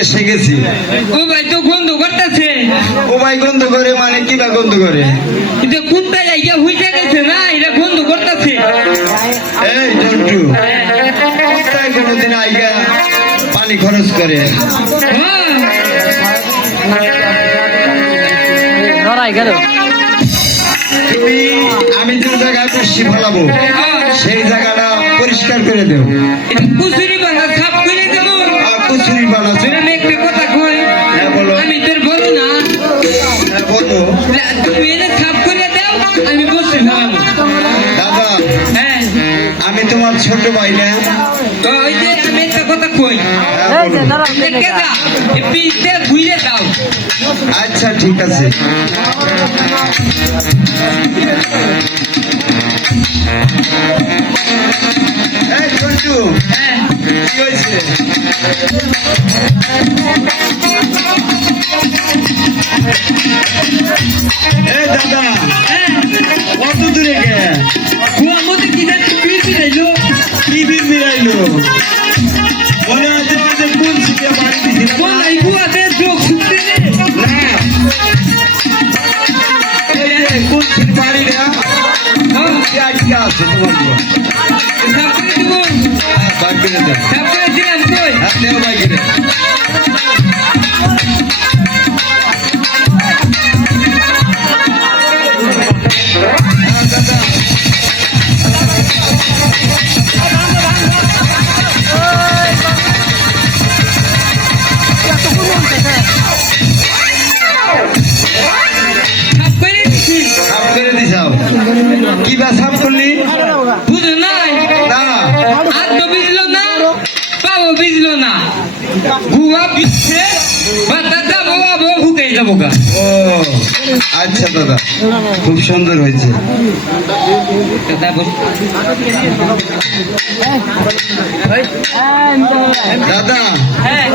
এসে গেছি। ও ভাই তো গন্ধ করতেছে। ও ভাই গন্ধ করে মানে কি বা গন্ধ করে? এটা কুত্তা জায়গা হইতে গেছে না, এটা গন্ধ করতেছে। এই জন্টু, কুত্তায় কোনোদিন আইগা পানি খরচ করে? তুমি আমি যে জায়গায় বসি ফেলাবো সেই জায়গাটা পরিষ্কার করে দেও। কুচুরি বানা সাফ করে দেব। কুচুরি বানা একটা কথা কই, আমি তোর বলো না, বলো তুমি এনে সাফ করে দাও, আমি বসে ফেলাবো। দাদা, হ্যাঁ আমি তোমার ছোট ভাই না? ওই যে আমি একটা কথা কই, পিঠে ঘুরে দাও। আচ্ছা ঠিক আছে। এই জন্টু, কি হয়েছে? এই দাদা, কত দূরে গে? কুয়ার মধ্যে কি জানি পিঠ মিলাইলো। কি বীর মিলাইলো? মনে হচ্ছে যে কোন শিখে বাড়ি দিছি না? কোন এই কুয়াতে যোগ শুনতে নে? না, এই যে কোন শিখ বাড়ি না? আজকে আছে তোমার দোয়া। সাফ করে দিব। বার করে দেন। সাফ করে দিলাম কই? হাত দেও ভাই করে। দাদা, সাফ করে দিছি। সাফ করে দিছাও। কি বা সাফ করলি? বুঝো নাই? না, হাত তো ভিজলো না, পাও ভিজলো না। গুয়া ভিজছে, বাতা যাবো আবো হুকে যাবো গা। ও আচ্ছা দাদা, খুব সুন্দর হয়েছে। দাদা, হ্যাঁ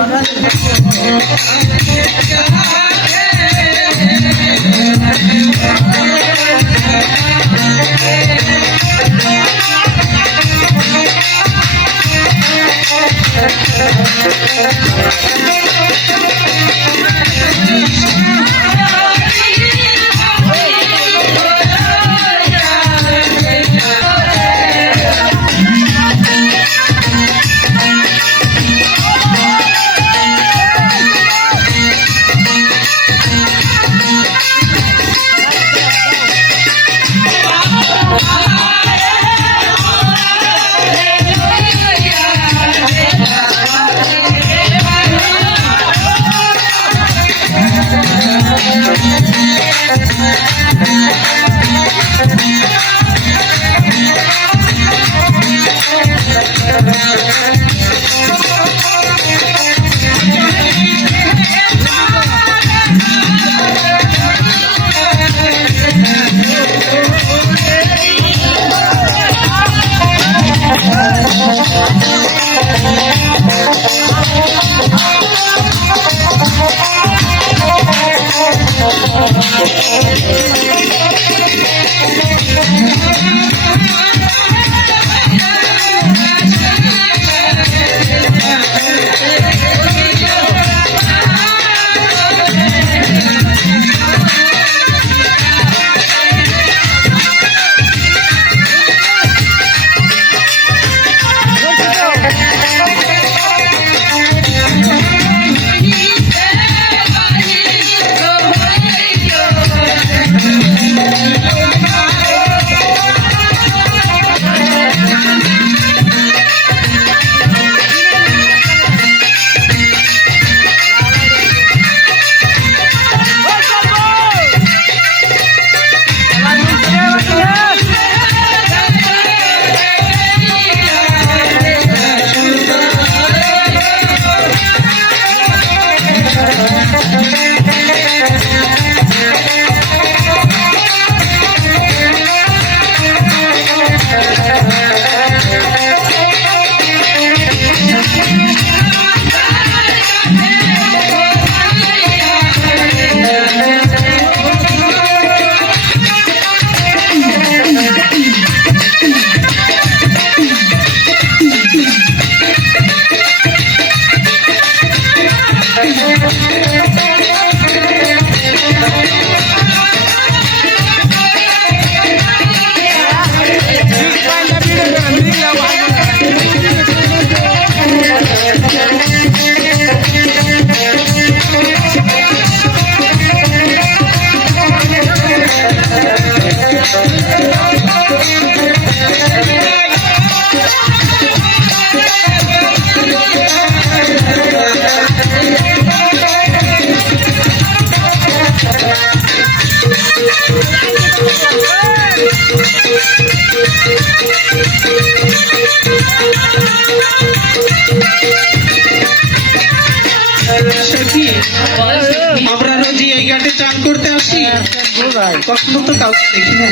কখনো তো কাউকে দেখি না,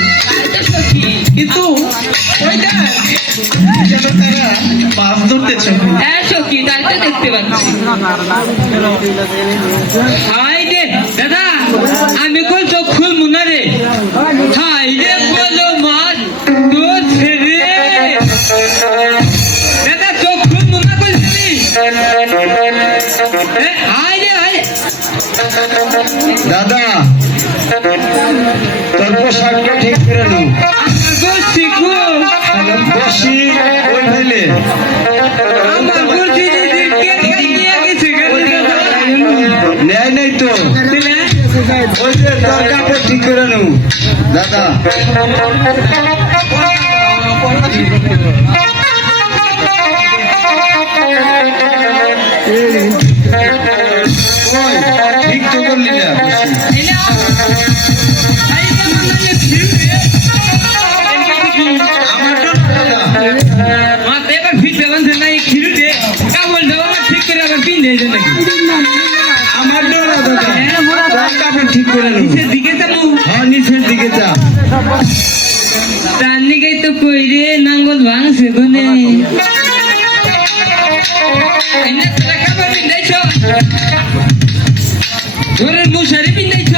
এটা সত্যি। কিন্তু ওই দেখ, যেন তারা মাছ ধরতেছে। হ্যাঁ সত্যি, তাই তো দেখতে পাচ্ছি। হাই রে দাদা, আমি কল চোখ খুলবো না রে। হাই রে বলো মাছ ধরছে রে। দাদা চোখ খুলবো না বলছি। হাই রে হাই। দাদা তোর পোশাকটা ঠিক করে নো, আমার বলছি গো, বসি ওই ফেলে আমার বলছি যে কে নিয়ে গেছে গাড়ি দাদা। নেয় নাই তো, দিলে? ওই যে তোর কাপড় ঠিক করে নো দাদা। ওই, ঠিক তো করলি না বসি। দিলে? হাই রে মনে ফিউ রে। আমার তো দাদা মাথা এবার ফিটে বাঁধে নাই খিরুটে কাবল দেওয়া ঠিক করে আবার পিন্ধে যায় নাকি। আমার তো দাদা তোর কাপড় ঠিক করে নো। নিচের দিকে যাবো, হ্যাঁ নিচের দিকে যা। তার দিকেই তো কই রে নাঙ্গল ভাঙছে গনে। এনে তোরা কাপড় পিন্ধাইছ, ঘরের মশারি পিন্ধাইছ,